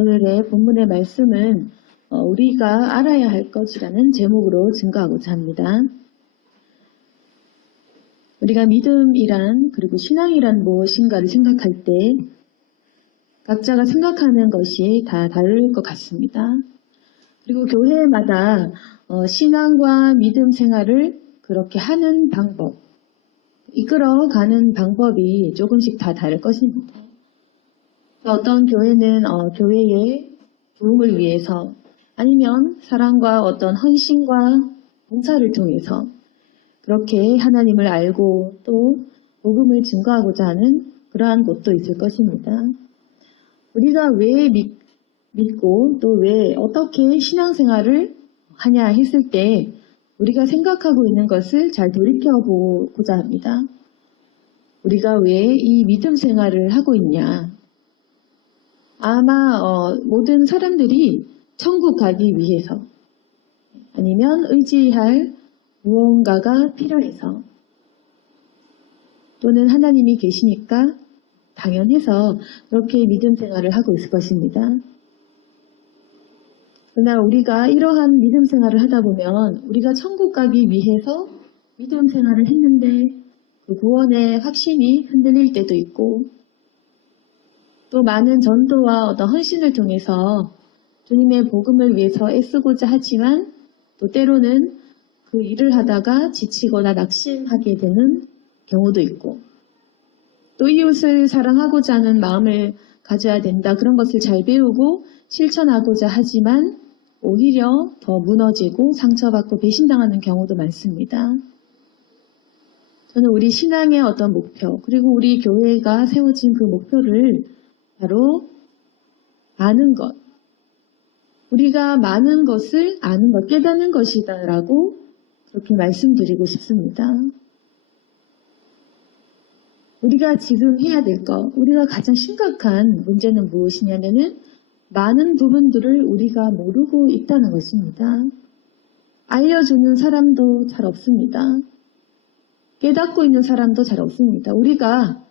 오늘의 본문의 말씀은 우리가 알아야 할 것이라는 제목으로 증거하고자 합니다. 우리가 믿음이란 그리고 신앙이란 무엇인가를 생각할 때 각자가 생각하는 것이 다 다를 것 같습니다. 그리고 교회마다 신앙과 믿음 생활을 그렇게 하는 방법, 이끌어가는 방법이 조금씩 다 다를 것입니다. 어떤 교회는 교회의 도움을 위해서 아니면 사랑과 어떤 헌신과 봉사를 통해서 그렇게 하나님을 알고 또 복음을 증거하고자 하는 그러한 곳도 있을 것입니다. 우리가 왜 믿고 또 왜 어떻게 신앙생활을 하냐 했을 때 우리가 생각하고 있는 것을 잘 돌이켜보고자 합니다. 우리가 왜 이 믿음 생활을 하고 있냐? 아마 모든 사람들이 천국 가기 위해서 아니면 의지할 무언가가 필요해서 또는 하나님이 계시니까 당연해서 그렇게 믿음 생활을 하고 있을 것입니다. 그러나 우리가 이러한 믿음 생활을 하다 보면 우리가 천국 가기 위해서 믿음 생활을 했는데 그 구원의 확신이 흔들릴 때도 있고 또 많은 전도와 어떤 헌신을 통해서 주님의 복음을 위해서 애쓰고자 하지만 또 때로는 그 일을 하다가 지치거나 낙심하게 되는 경우도 있고 또 이웃을 사랑하고자 하는 마음을 가져야 된다. 그런 것을 잘 배우고 실천하고자 하지만 오히려 더 무너지고 상처받고 배신당하는 경우도 많습니다. 저는 우리 신앙의 어떤 목표 그리고 우리 교회가 세워진 그 목표를 바로 아는 것. 우리가 많은 것을 아는 것, 깨닫는 것이다 라고 그렇게 말씀드리고 싶습니다. 우리가 지금 해야 될 것, 우리가 가장 심각한 문제는 무엇이냐면은 많은 부분들을 우리가 모르고 있다는 것입니다. 알려주는 사람도 잘 없습니다. 깨닫고 있는 사람도 잘 없습니다. 우리가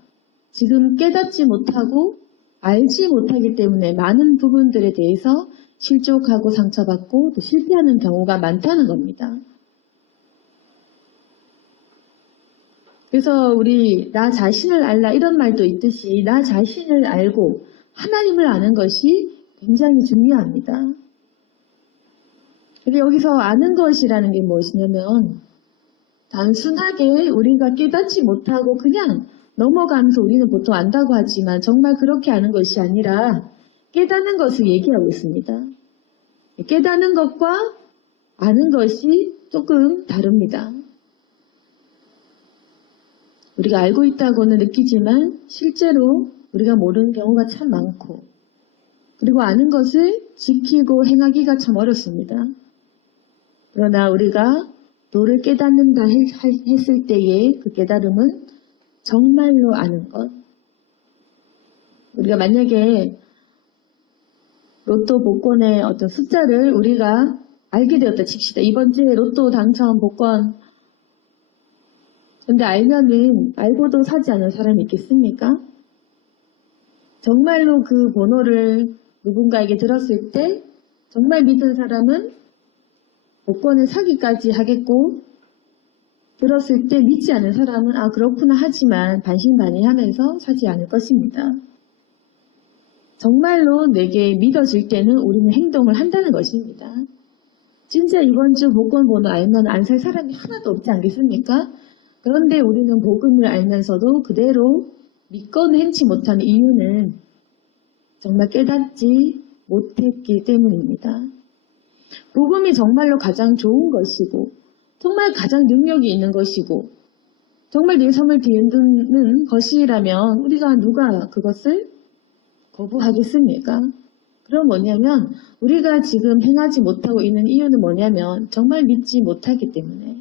지금 깨닫지 못하고 알지 못하기 때문에 많은 부분들에 대해서 실족하고 상처받고 또 실패하는 경우가 많다는 겁니다. 그래서 우리 나 자신을 알라 이런 말도 있듯이 나 자신을 알고 하나님을 아는 것이 굉장히 중요합니다. 근데 여기서 아는 것이라는 게 무엇이냐면 단순하게 우리가 깨닫지 못하고 그냥 넘어가면서 우리는 보통 안다고 하지만 정말 그렇게 아는 것이 아니라 깨닫는 것을 얘기하고 있습니다. 깨닫는 것과 아는 것이 조금 다릅니다. 우리가 알고 있다고는 느끼지만 실제로 우리가 모르는 경우가 참 많고 그리고 아는 것을 지키고 행하기가 참 어렵습니다. 그러나 우리가 도를 깨닫는다 했을 때의 그 깨달음은 정말로 아는 것. 우리가 만약에 로또 복권의 어떤 숫자를 우리가 알게 되었다 칩시다. 이번 주에 로또 당첨 복권. 근데 알면은 알고도 사지 않은 사람이 있겠습니까? 정말로 그 번호를 누군가에게 들었을 때 정말 믿은 사람은 복권을 사기까지 하겠고 들었을 때 믿지 않은 사람은 아 그렇구나 하지만 반신반의하면서 사지 않을 것입니다. 정말로 내게 믿어질 때는 우리는 행동을 한다는 것입니다. 진짜 이번 주 복권 번호 알면 안 살 사람이 하나도 없지 않겠습니까? 그런데 우리는 복음을 알면서도 그대로 믿고는 행치 못하는 이유는 정말 깨닫지 못했기 때문입니다. 복음이 정말로 가장 좋은 것이고 정말 가장 능력이 있는 것이고 정말 내 삶을 뒤흔드는 것이라면 우리가 누가 그것을 거부하겠습니까? 그럼 뭐냐면 우리가 지금 행하지 못하고 있는 이유는 뭐냐면 정말 믿지 못하기 때문에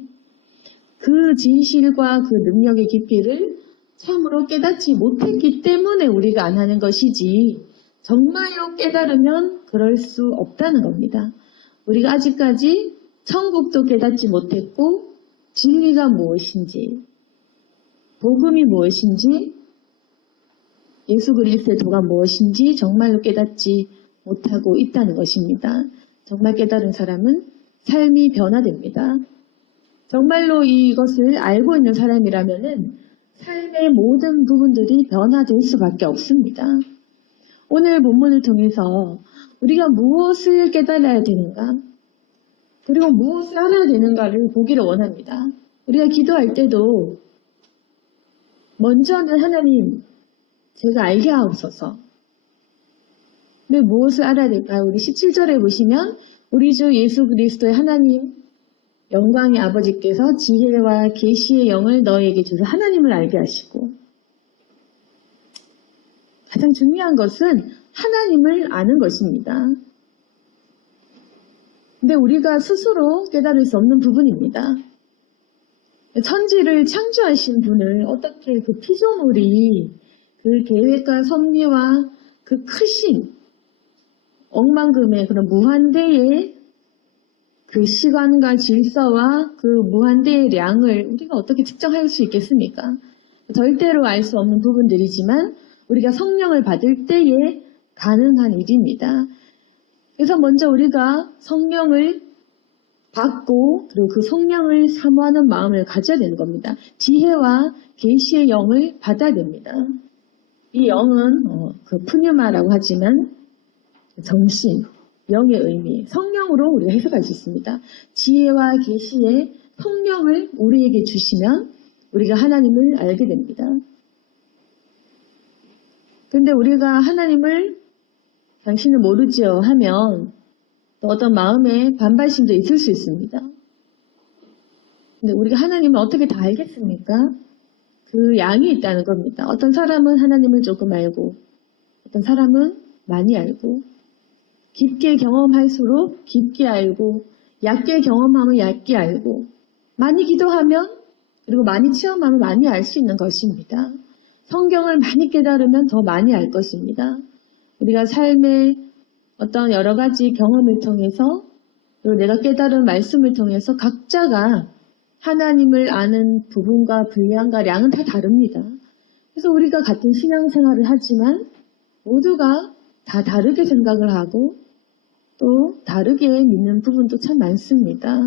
그 진실과 그 능력의 깊이를 참으로 깨닫지 못했기 때문에 우리가 안 하는 것이지 정말로 깨달으면 그럴 수 없다는 겁니다. 우리가 아직까지 천국도 깨닫지 못했고 진리가 무엇인지 복음이 무엇인지 예수 그리스도의 도가 무엇인지 정말로 깨닫지 못하고 있다는 것입니다. 정말 깨달은 사람은 삶이 변화됩니다. 정말로 이것을 알고 있는 사람이라면은 삶의 모든 부분들이 변화될 수밖에 없습니다. 오늘 본문을 통해서 우리가 무엇을 깨달아야 되는가, 그리고 무엇을 알아야 되는가를 보기를 원합니다. 우리가 기도할 때도 먼저는 하나님, 제가 알게 하옵소서. 근데 무엇을 알아야 될까요? 우리 17절에 보시면 우리 주 예수 그리스도의 하나님, 영광의 아버지께서 지혜와 계시의 영을 너에게 주셔서 하나님을 알게 하시고, 가장 중요한 것은 하나님을 아는 것입니다. 근데 우리가 스스로 깨달을 수 없는 부분입니다. 천지를 창조하신 분을 어떻게 그 피조물이 그 계획과 섭리와 그 크신 억만금의 그런 무한대의 그 시간과 질서와 그 무한대의 양을 우리가 어떻게 측정할 수 있겠습니까? 절대로 알 수 없는 부분들이지만 우리가 성령을 받을 때에 가능한 일입니다. 그래서 먼저 우리가 성령을 받고 그리고 그 성령을 사모하는 마음을 가져야 되는 겁니다. 지혜와 계시의 영을 받아야 됩니다. 이 영은 그 푸뉴마라고 하지만 정신, 영의 의미, 성령으로 우리가 해석할 수 있습니다. 지혜와 계시의 성령을 우리에게 주시면 우리가 하나님을 알게 됩니다. 그런데 우리가 하나님을 당신을 모르지요 하면 또 어떤 마음에 반발심도 있을 수 있습니다. 근데 우리가 하나님을 어떻게 다 알겠습니까? 그 양이 있다는 겁니다. 어떤 사람은 하나님을 조금 알고, 어떤 사람은 많이 알고, 깊게 경험할수록 깊게 알고, 얕게 경험하면 얕게 알고, 많이 기도하면, 그리고 많이 체험하면 많이 알 수 있는 것입니다. 성경을 많이 깨달으면 더 많이 알 것입니다. 우리가 삶의 어떤 여러 가지 경험을 통해서, 그리고 내가 깨달은 말씀을 통해서 각자가 하나님을 아는 부분과 분량과 양은 다 다릅니다. 그래서 우리가 같은 신앙생활을 하지만 모두가 다 다르게 생각을 하고 또 다르게 믿는 부분도 참 많습니다.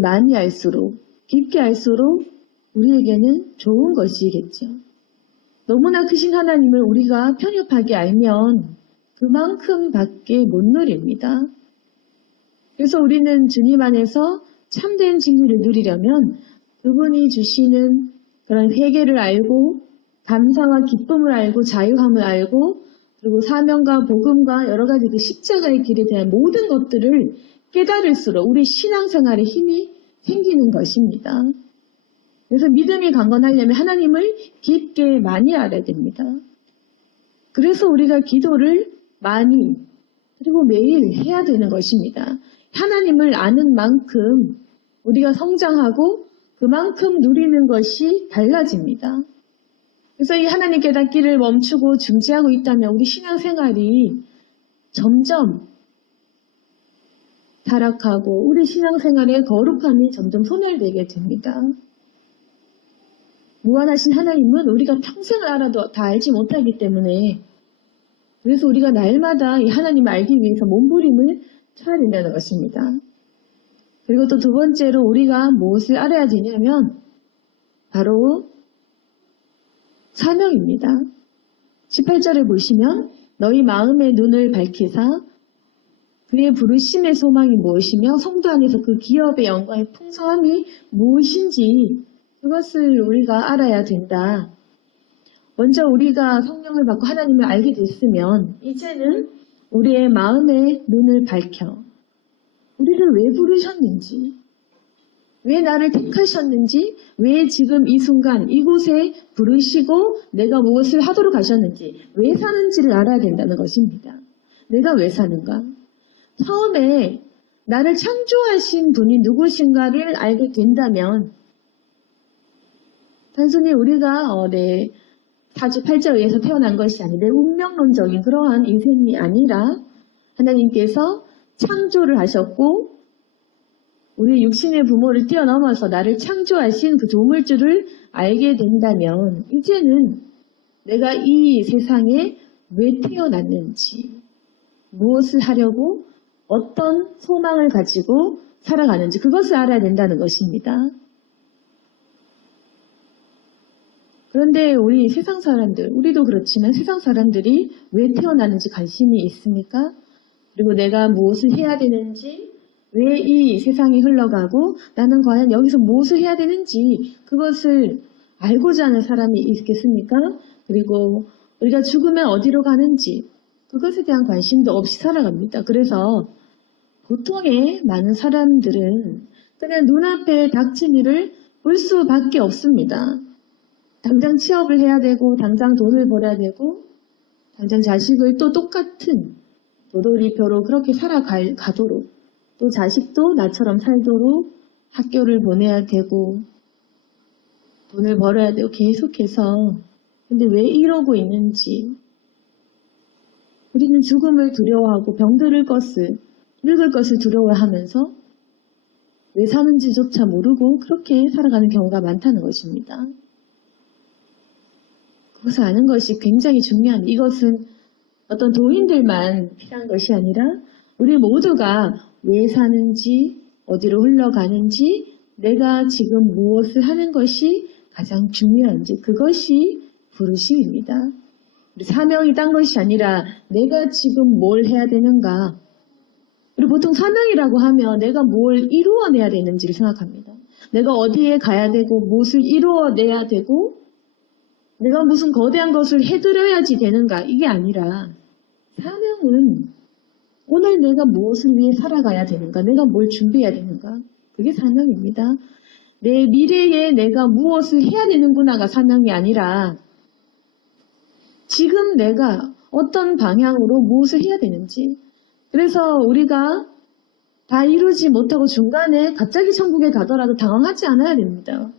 많이 알수록, 깊게 알수록 우리에게는 좋은 것이겠죠. 너무나 크신 하나님을 우리가 편협하게 알면 그만큼 밖에 못 누립니다. 그래서 우리는 주님 안에서 참된 진리를 누리려면 그분이 주시는 그런 회개를 알고 감사와 기쁨을 알고 자유함을 알고 그리고 사명과 복음과 여러 가지 그 십자가의 길에 대한 모든 것들을 깨달을수록 우리 신앙생활에 힘이 생기는 것입니다. 그래서 믿음이 강건하려면 하나님을 깊게 많이 알아야 됩니다. 그래서 우리가 기도를 많이 그리고 매일 해야 되는 것입니다. 하나님을 아는 만큼 우리가 성장하고 그만큼 누리는 것이 달라집니다. 그래서 이 하나님 깨닫기를 멈추고 중지하고 있다면 우리 신앙생활이 점점 타락하고 우리 신앙생활의 거룩함이 점점 소멸되게 됩니다. 무한하신 하나님은 우리가 평생을 알아도 다 알지 못하기 때문에 그래서 우리가 날마다 이 하나님을 알기 위해서 몸부림을 쳐야 된다는 것입니다. 그리고 또 두 번째로 우리가 무엇을 알아야 되냐면 바로 사명입니다. 18절에 보시면 너희 마음의 눈을 밝히사 그의 부르심의 소망이 무엇이며 성도 안에서 그 기업의 영광의 풍성함이 무엇인지 그것을 우리가 알아야 된다. 먼저 우리가 성령을 받고 하나님을 알게 됐으면 이제는 우리의 마음의 눈을 밝혀 우리를 왜 부르셨는지, 왜 나를 택하셨는지, 왜 지금 이 순간 이곳에 부르시고 내가 무엇을 하도록 하셨는지, 왜 사는지를 알아야 된다는 것입니다. 내가 왜 사는가? 처음에 나를 창조하신 분이 누구신가를 알게 된다면 단순히 우리가 사주팔자에 의해서 태어난 것이 아니라 운명론적인 그러한 인생이 아니라 하나님께서 창조를 하셨고 우리 육신의 부모를 뛰어넘어서 나를 창조하신 그 조물주를 알게 된다면 이제는 내가 이 세상에 왜 태어났는지, 무엇을 하려고 어떤 소망을 가지고 살아가는지 그것을 알아야 된다는 것입니다. 그런데 우리 세상 사람들, 우리도 그렇지만 세상 사람들이 왜 태어나는지 관심이 있습니까? 그리고 내가 무엇을 해야 되는지, 왜 이 세상이 흘러가고 나는 과연 여기서 무엇을 해야 되는지 그것을 알고자 하는 사람이 있겠습니까? 그리고 우리가 죽으면 어디로 가는지 그것에 대한 관심도 없이 살아갑니다. 그래서 보통의 많은 사람들은 그냥 눈앞에 닥친 일을 볼 수밖에 없습니다. 당장 취업을 해야 되고 당장 돈을 벌어야 되고 당장 자식을 또 똑같은 도돌이표로 그렇게 살아가도록 또 자식도 나처럼 살도록 학교를 보내야 되고 돈을 벌어야 되고 계속해서 근데 왜 이러고 있는지 우리는 죽음을 두려워하고 병들을 것을 늙을 것을 두려워하면서 왜 사는지조차 모르고 그렇게 살아가는 경우가 많다는 것입니다. 그것을 아는 것이 굉장히 중요한 이것은 어떤 도인들만 필요한 것이 아니라 우리 모두가 왜 사는지 어디로 흘러가는지 내가 지금 무엇을 하는 것이 가장 중요한지 그것이 부르심입니다. 사명이 딴 것이 아니라 내가 지금 뭘 해야 되는가. 그리고 보통 사명이라고 하면 내가 뭘 이루어내야 되는지를 생각합니다. 내가 어디에 가야 되고 무엇을 이루어내야 되고 내가 무슨 거대한 것을 해드려야지 되는가 이게 아니라 사명은 오늘 내가 무엇을 위해 살아가야 되는가 내가 뭘 준비해야 되는가 그게 사명입니다. 내 미래에 내가 무엇을 해야 되는구나가 사명이 아니라 지금 내가 어떤 방향으로 무엇을 해야 되는지 그래서 우리가 다 이루지 못하고 중간에 갑자기 천국에 가더라도 당황하지 않아야 됩니다.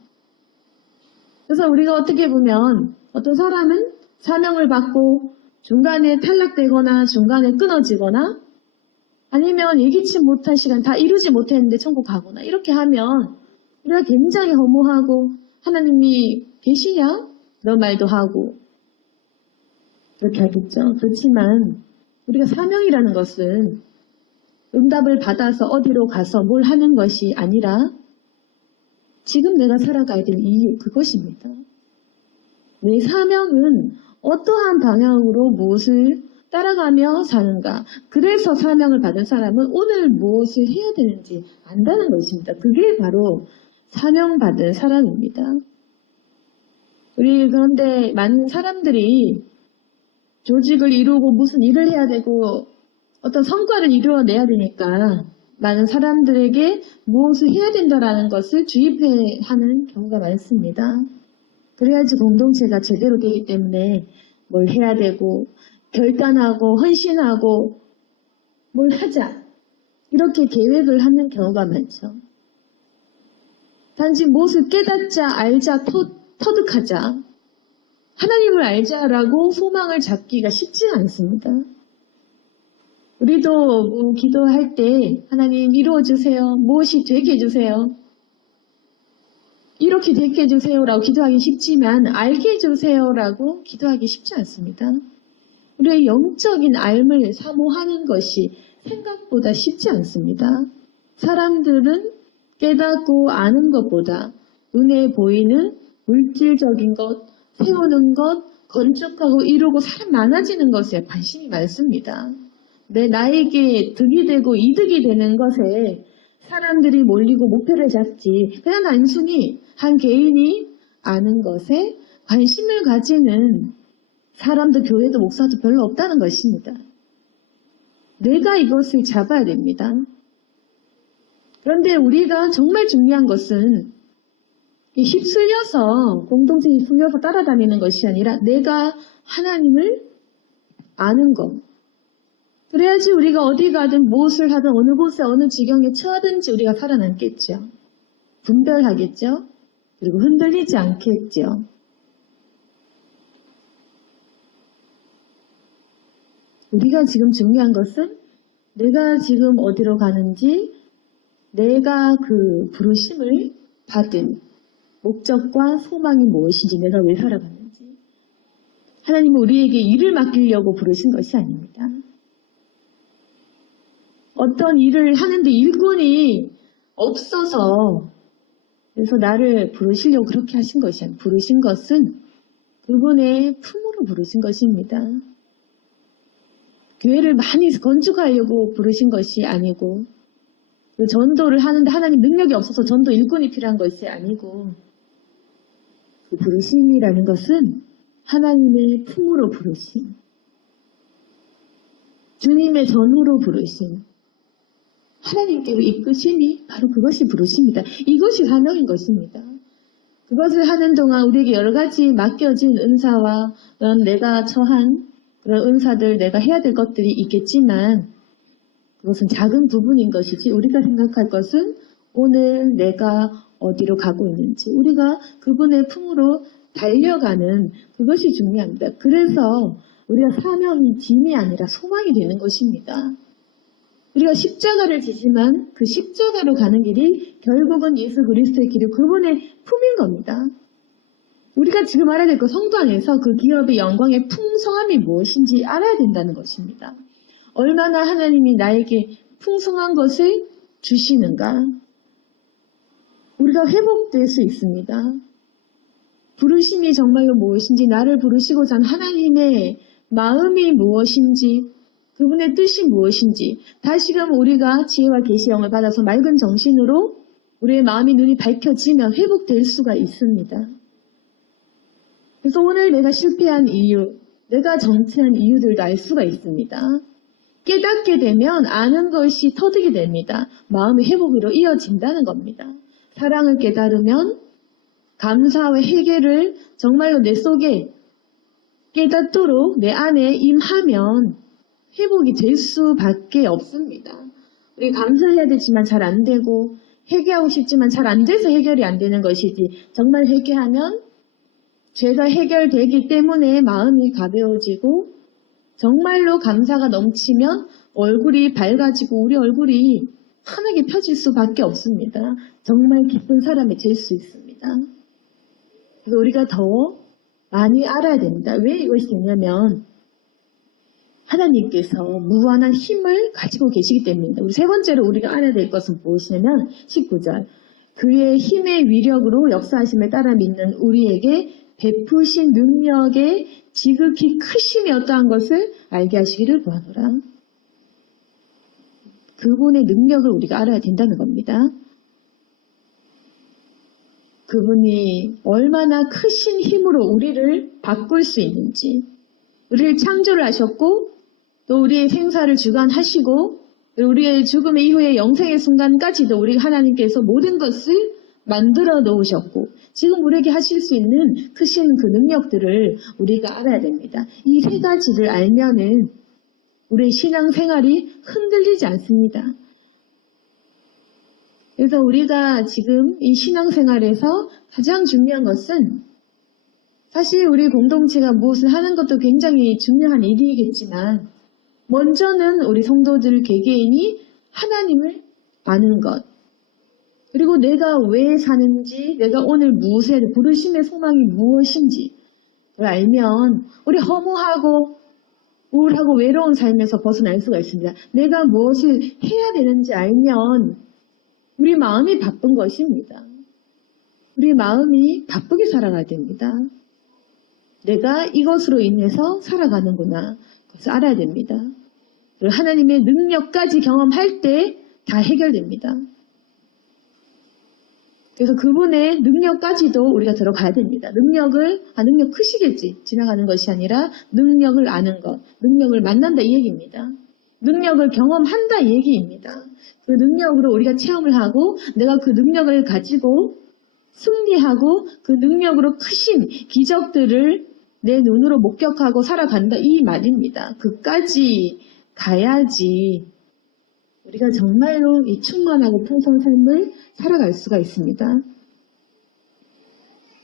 그래서 우리가 어떻게 보면 어떤 사람은 사명을 받고 중간에 탈락되거나 중간에 끊어지거나 아니면 예기치 못한 시간 다 이루지 못했는데 천국 가거나 이렇게 하면 우리가 굉장히 허무하고 하나님이 계시냐? 그런 말도 하고 그렇게 하겠죠. 그렇지만 우리가 사명이라는 것은 응답을 받아서 어디로 가서 뭘 하는 것이 아니라 지금 내가 살아가야 될 이유 그것입니다. 내 사명은 어떠한 방향으로 무엇을 따라가며 사는가. 그래서 사명을 받은 사람은 오늘 무엇을 해야 되는지 안다는 것입니다. 그게 바로 사명받은 사람입니다. 우리 그런데 많은 사람들이 조직을 이루고 무슨 일을 해야 되고 어떤 성과를 이루어내야 되니까 많은 사람들에게 무엇을 해야 된다라는 것을 주입하는 경우가 많습니다. 그래야지 공동체가 제대로 되기 때문에 뭘 해야 되고 결단하고 헌신하고 뭘 하자 이렇게 계획을 하는 경우가 많죠. 단지 무엇을 깨닫자 알자 터득하자 하나님을 알자라고 소망을 잡기가 쉽지 않습니다. 우리도 기도할 때 하나님 이루어주세요. 무엇이 되게 해주세요. 이렇게 되게 해주세요라고 기도하기 쉽지만 알게 해주세요라고 기도하기 쉽지 않습니다. 우리의 영적인 알을 사모하는 것이 생각보다 쉽지 않습니다. 사람들은 깨닫고 아는 것보다 눈에 보이는 물질적인 것, 세우는 것, 건축하고 이루고 사람 많아지는 것에 관심이 많습니다. 나에게 득이 되고 이득이 되는 것에 사람들이 몰리고 목표를 잡지 그냥 단순히 한 개인이 아는 것에 관심을 가지는 사람도 교회도 목사도 별로 없다는 것입니다. 내가 이것을 잡아야 됩니다. 그런데 우리가 정말 중요한 것은 휩쓸려서 공동체에 휩쓸려서 따라다니는 것이 아니라 내가 하나님을 아는 것. 그래야지 우리가 어디 가든 무엇을 하든 어느 곳에 어느 지경에 처하든지 우리가 살아남겠죠. 분별하겠죠. 그리고 흔들리지 않겠죠. 우리가 지금 중요한 것은 내가 지금 어디로 가는지 내가 그 부르심을 받은 목적과 소망이 무엇인지 내가 왜 살아가는지 하나님은 우리에게 일을 맡기려고 부르신 것이 아닙니다. 어떤 일을 하는데 일꾼이 없어서 그래서 나를 부르시려고 그렇게 하신 것이 아니에요. 부르신 것은 그분의 품으로 부르신 것입니다. 교회를 많이 건축하려고 부르신 것이 아니고 그 전도를 하는데 하나님 능력이 없어서 전도 일꾼이 필요한 것이 아니고 그 부르심이라는 것은 하나님의 품으로 부르심, 주님의 전후로 부르심, 하나님께로 이끄심이 바로 그것이 부르심이다. 이것이 사명인 것입니다. 그것을 하는 동안 우리에게 여러 가지 맡겨진 은사와 그런 내가 처한 그런 은사들, 내가 해야 될 것들이 있겠지만 그것은 작은 부분인 것이지 우리가 생각할 것은 오늘 내가 어디로 가고 있는지 우리가 그분의 품으로 달려가는 그것이 중요합니다. 그래서 우리가 사명이 짐이 아니라 소망이 되는 것입니다. 우리가 십자가를 지지만 그 십자가로 가는 길이 결국은 예수 그리스도의 길이 그분의 품인 겁니다. 우리가 지금 알아야 될 것 성도 안에서 그 기업의 영광의 풍성함이 무엇인지 알아야 된다는 것입니다. 얼마나 하나님이 나에게 풍성한 것을 주시는가? 우리가 회복될 수 있습니다. 부르심이 정말로 무엇인지, 나를 부르시고자 하는 하나님의 마음이 무엇인지, 그분의 뜻이 무엇인지 다시금 우리가 지혜와 계시 영을 받아서 맑은 정신으로 우리의 마음이 눈이 밝혀지면 회복될 수가 있습니다. 그래서 오늘 내가 실패한 이유, 내가 정체한 이유들도 알 수가 있습니다. 깨닫게 되면 아는 것이 터득이 됩니다. 마음의 회복으로 이어진다는 겁니다. 사랑을 깨달으면 감사와 회개를 정말로 내 속에 깨닫도록 내 안에 임하면 회복이 될 수밖에 없습니다. 우리 감사해야 되지만 잘 안 되고 회개하고 싶지만 잘 안 돼서 해결이 안 되는 것이지 정말 회개하면 죄가 해결되기 때문에 마음이 가벼워지고 정말로 감사가 넘치면 얼굴이 밝아지고 우리 얼굴이 환하게 펴질 수밖에 없습니다. 정말 기쁜 사람이 될 수 있습니다. 그래서 우리가 더 많이 알아야 됩니다. 왜 이것이 되냐면 하나님께서 무한한 힘을 가지고 계시기 때문입니다. 우리 세 번째로 우리가 알아야 될 것은 무엇이냐면 19절 그의 힘의 위력으로 역사하심에 따라 믿는 우리에게 베푸신 능력의 지극히 크심이 어떠한 것을 알게 하시기를 구하노라. 그분의 능력을 우리가 알아야 된다는 겁니다. 그분이 얼마나 크신 힘으로 우리를 바꿀 수 있는지, 우리를 창조를 하셨고 또 우리의 생사를 주관하시고 우리의 죽음의 이후의 영생의 순간까지도 우리 하나님께서 모든 것을 만들어 놓으셨고 지금 우리에게 하실 수 있는 크신 그 능력들을 우리가 알아야 됩니다. 이 세 가지를 알면은 우리의 신앙생활이 흔들리지 않습니다. 그래서 우리가 지금 이 신앙생활에서 가장 중요한 것은 사실 우리 공동체가 무엇을 하는 것도 굉장히 중요한 일이겠지만 먼저는 우리 성도들 개개인이 하나님을 아는 것 그리고 내가 왜 사는지 내가 오늘 무엇에 부르심의 소망이 무엇인지 를 알면 우리 허무하고 우울하고 외로운 삶에서 벗어날 수가 있습니다. 내가 무엇을 해야 되는지 알면 우리 마음이 바쁜 것입니다. 우리 마음이 바쁘게 살아가야 됩니다. 내가 이것으로 인해서 살아가는구나. 그것을 알아야 됩니다. 그리고 하나님의 능력까지 경험할 때 다 해결됩니다. 그래서 그분의 능력까지도 우리가 들어가야 됩니다. 능력 크시겠지. 지나가는 것이 아니라 능력을 아는 것, 능력을 만난다 이 얘기입니다. 능력을 경험한다 이 얘기입니다. 그 능력으로 우리가 체험을 하고 내가 그 능력을 가지고 승리하고 그 능력으로 크신 기적들을 내 눈으로 목격하고 살아간다 이 말입니다. 그까지 가야지 우리가 정말로 이 충만하고 풍성한 삶을 살아갈 수가 있습니다.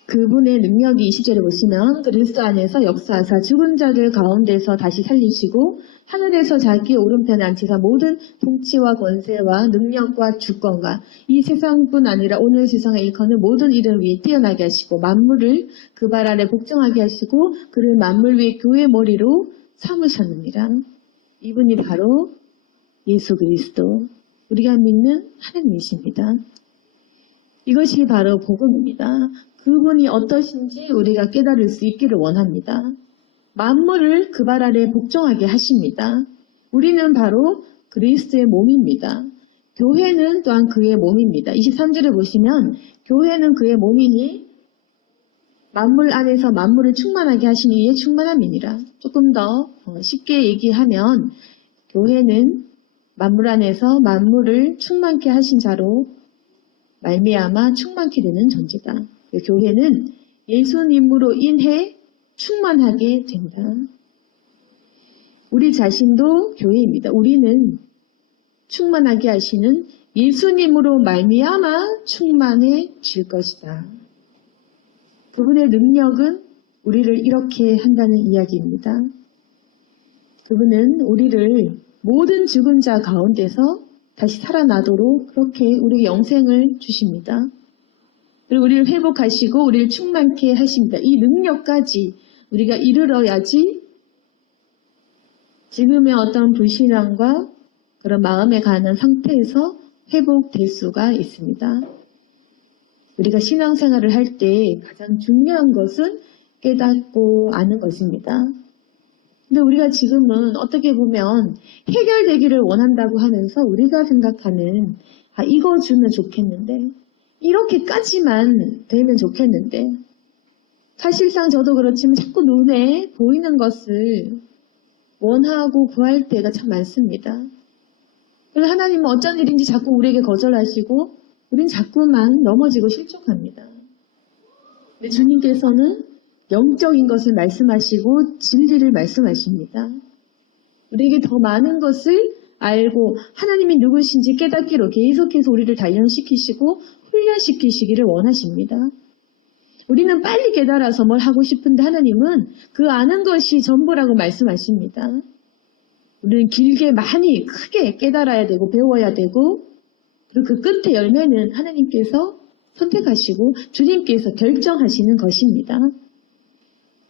그분의 능력이 20절에 보시면 그리스도 안에서 역사하사 죽은 자들 가운데서 다시 살리시고 하늘에서 자기 오른편에 앉히사 모든 통치와 권세와 능력과 주권과 이 세상뿐 아니라 오늘 세상에 일컫는 모든 이름 위에 뛰어나게 하시고 만물을 그 발 아래 복종하게 하시고 그를 만물 위에 교회의 머리로 삼으셨느니라. 이분이 바로 예수 그리스도, 우리가 믿는 하나님이십니다. 이것이 바로 복음입니다. 그분이 어떠신지 우리가 깨달을 수 있기를 원합니다. 만물을 그 발 아래 복종하게 하십니다. 우리는 바로 그리스도의 몸입니다. 교회는 또한 그의 몸입니다. 23절에 보시면 교회는 그의 몸이니 만물 안에서 만물을 충만하게 하신 이의 충만함이니라. 조금 더 쉽게 얘기하면 교회는 만물 안에서 만물을 충만케 하신 자로 말미암아 충만케 되는 존재다. 교회는 예수님으로 인해 충만하게 된다. 우리 자신도 교회입니다. 우리는 충만하게 하시는 예수님으로 말미암아 충만해질 것이다. 그분의 능력은 우리를 이렇게 한다는 이야기입니다. 그분은 우리를 모든 죽은 자 가운데서 다시 살아나도록 그렇게 우리에게 영생을 주십니다. 그리고 우리를 회복하시고 우리를 충만케 하십니다. 이 능력까지 우리가 이르러야지 지금의 어떤 불신앙과 그런 마음에 가는 상태에서 회복될 수가 있습니다. 우리가 신앙생활을 할 때 가장 중요한 것은 깨닫고 아는 것입니다. 근데 우리가 지금은 어떻게 보면 해결되기를 원한다고 하면서 우리가 생각하는 이거 주면 좋겠는데 이렇게까지만 되면 좋겠는데 사실상 저도 그렇지만 자꾸 눈에 보이는 것을 원하고 구할 때가 참 많습니다. 그래서 하나님은 어쩐 일인지 자꾸 우리에게 거절하시고 우린 자꾸만 넘어지고 실족합니다. 근데 주님께서는 영적인 것을 말씀하시고 진리를 말씀하십니다. 우리에게 더 많은 것을 알고 하나님이 누구신지 깨닫기로 계속해서 우리를 단련시키시고 훈련시키시기를 원하십니다. 우리는 빨리 깨달아서 뭘 하고 싶은데 하나님은 그 아는 것이 전부라고 말씀하십니다. 우리는 길게 많이 크게 깨달아야 되고 배워야 되고 그리고 그 끝에 열매는 하나님께서 선택하시고 주님께서 결정하시는 것입니다.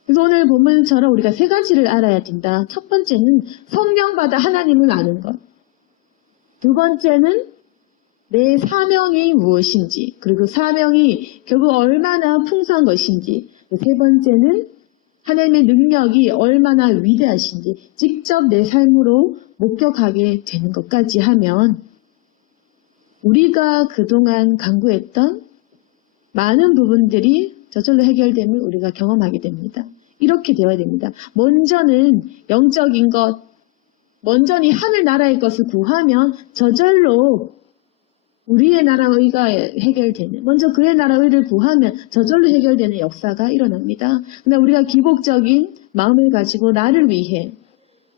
그래서 오늘 본문처럼 우리가 세 가지를 알아야 된다. 첫 번째는 성령받아 하나님을 아는 것. 두 번째는 내 사명이 무엇인지, 그리고 사명이 결국 얼마나 풍성한 것인지. 세 번째는 하나님의 능력이 얼마나 위대하신지 직접 내 삶으로 목격하게 되는 것까지 하면 우리가 그동안 간구했던 많은 부분들이 저절로 해결됨을 우리가 경험하게 됩니다. 이렇게 되어야 됩니다. 먼저는 영적인 것, 먼저는 하늘나라의 것을 구하면 저절로 우리의 나라 의가 해결되는, 먼저 그의 나라 의를 구하면 저절로 해결되는 역사가 일어납니다. 그러나 우리가 기복적인 마음을 가지고 나를 위해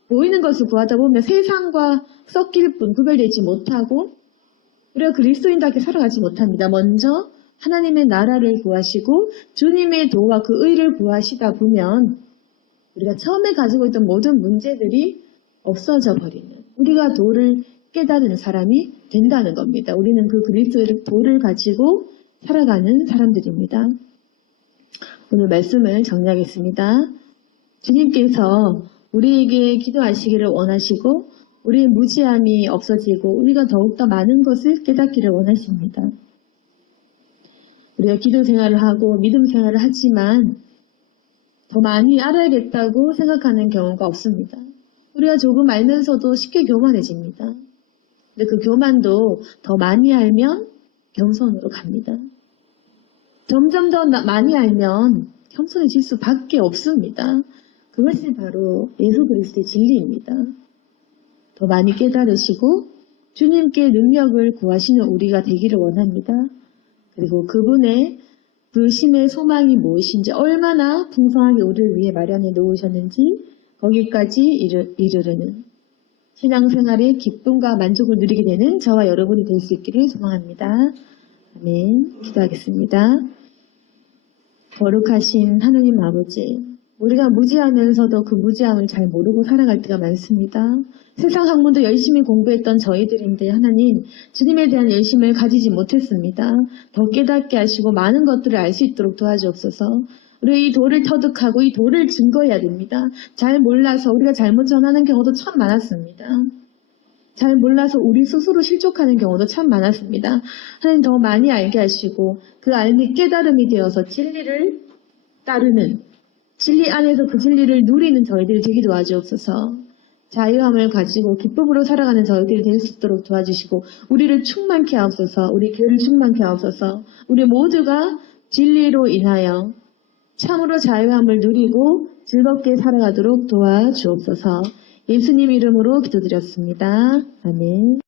보이는 것을 구하다 보면 세상과 섞일 뿐 구별되지 못하고 우리가 그리스도인답게 살아가지 못합니다. 먼저 하나님의 나라를 구하시고 주님의 도와 그 의를 구하시다 보면 우리가 처음에 가지고 있던 모든 문제들이 없어져 버리는, 우리가 도를 깨달은 사람이 된다는 겁니다. 우리는 그 그리스도의 도를 가지고 살아가는 사람들입니다. 오늘 말씀을 정리하겠습니다. 주님께서 우리에게 기도하시기를 원하시고 우리의 무지함이 없어지고 우리가 더욱더 많은 것을 깨닫기를 원하십니다. 우리가 기도 생활을 하고 믿음 생활을 하지만 더 많이 알아야겠다고 생각하는 경우가 없습니다. 우리가 조금 알면서도 쉽게 교만해집니다. 근데 그 교만도 더 많이 알면 겸손으로 갑니다. 점점 더 많이 알면 겸손해질 수밖에 없습니다. 그것이 바로 예수 그리스도의 진리입니다. 더 많이 깨달으시고 주님께 능력을 구하시는 우리가 되기를 원합니다. 그리고 그분의 부르심의 소망이 무엇인지, 얼마나 풍성하게 우리를 위해 마련해 놓으셨는지 거기까지 이르르는 신앙생활의 기쁨과 만족을 누리게 되는 저와 여러분이 될 수 있기를 소망합니다. 아멘. 기도하겠습니다. 거룩하신 하느님 아버지, 우리가 무지하면서도 그 무지함을 잘 모르고 살아갈 때가 많습니다. 세상 학문도 열심히 공부했던 저희들인데 하나님, 주님에 대한 열심을 가지지 못했습니다. 더 깨닫게 하시고 많은 것들을 알 수 있도록 도와주옵소서. 우리 이 도를 터득하고 이 도를 증거해야 됩니다. 잘 몰라서 우리가 잘못 전하는 경우도 참 많았습니다. 잘 몰라서 우리 스스로 실족하는 경우도 참 많았습니다. 하나님 더 많이 알게 하시고 그 알미 깨달음이 되어서 진리를 따르는, 진리 안에서 그 진리를 누리는 저희들이 되게 도와주옵소서. 자유함을 가지고 기쁨으로 살아가는 저희들이 될 수 있도록 도와주시고 우리를 충만케 하옵소서. 우리 교회를 충만케 하옵소서. 우리 모두가 진리로 인하여 참으로 자유함을 누리고 즐겁게 살아가도록 도와주옵소서. 예수님 이름으로 기도드렸습니다. 아멘.